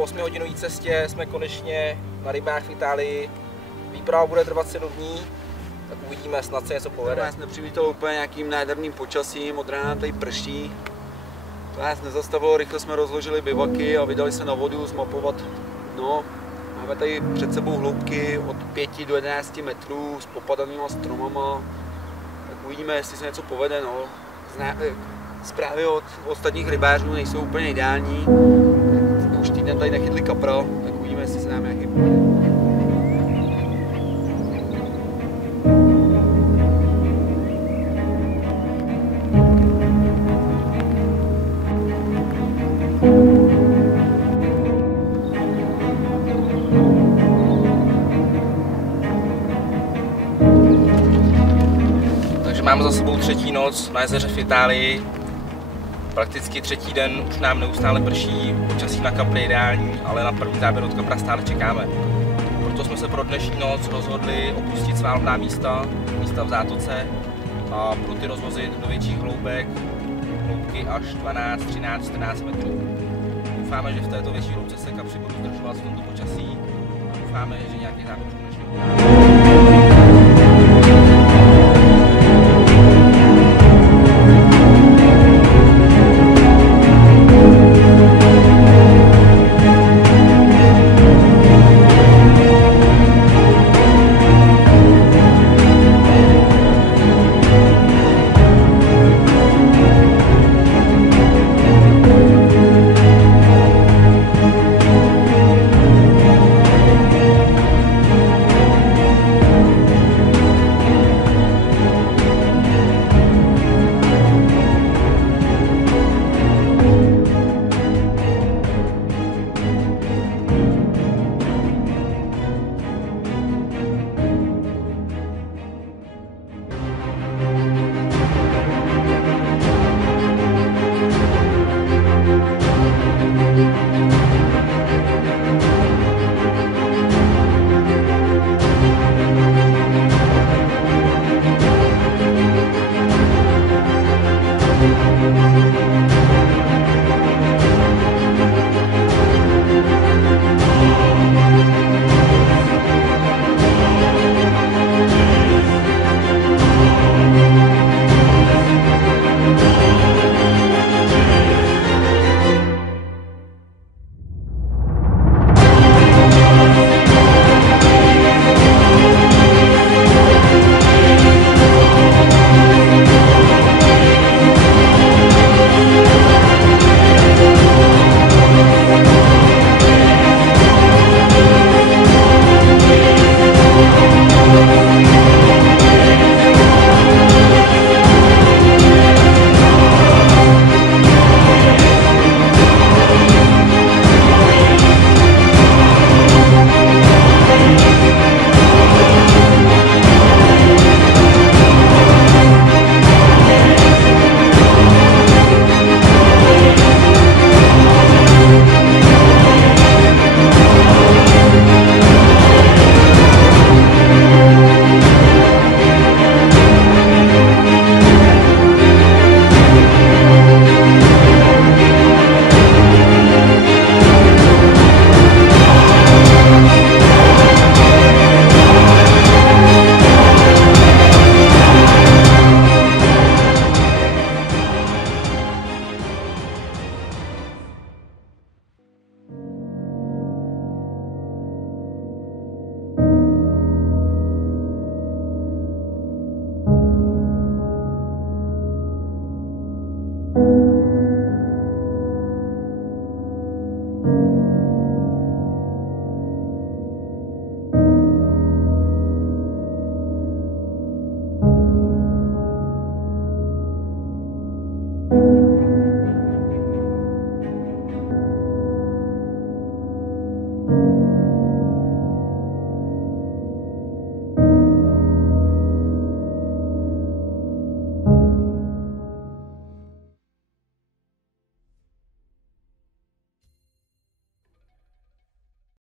po 8hodinové cestě jsme konečně na rybách v Itálii. Výprava bude trvat 7 dní, tak uvidíme, snad se něco povede. To nás nepřivítalo úplně nějakým nádherným počasím, od rána tady prší. To nás nezastavilo, rychle jsme rozložili bivaky a vydali se na vodu zmapovat dno. Máme tady před sebou hloubky od 5 do 11 metrů s popadanýma stromama. Tak uvidíme, jestli se něco povede. No. Zprávy od ostatních rybářů nejsou úplně ideální. Už týden tady nechytli kapra, tak uvidíme, jestli se nám nějaký povede. Máme za sebou třetí noc na jezeře v Itálii. Prakticky třetí den už nám neustále prší, počasí na Capri ideální, ale na první záběr od Capra stále čekáme. Proto jsme se pro dnešní noc rozhodli opustit svá lovná místa v zátoce a pro ty rozvozy do větších hloubek, hloubky až 12, 13, 14 metrů. Doufáme, že v této větší hloubce se kapři budou zdržovat v tomto počasí a doufáme, že nějaký záběr už konečně uděláme.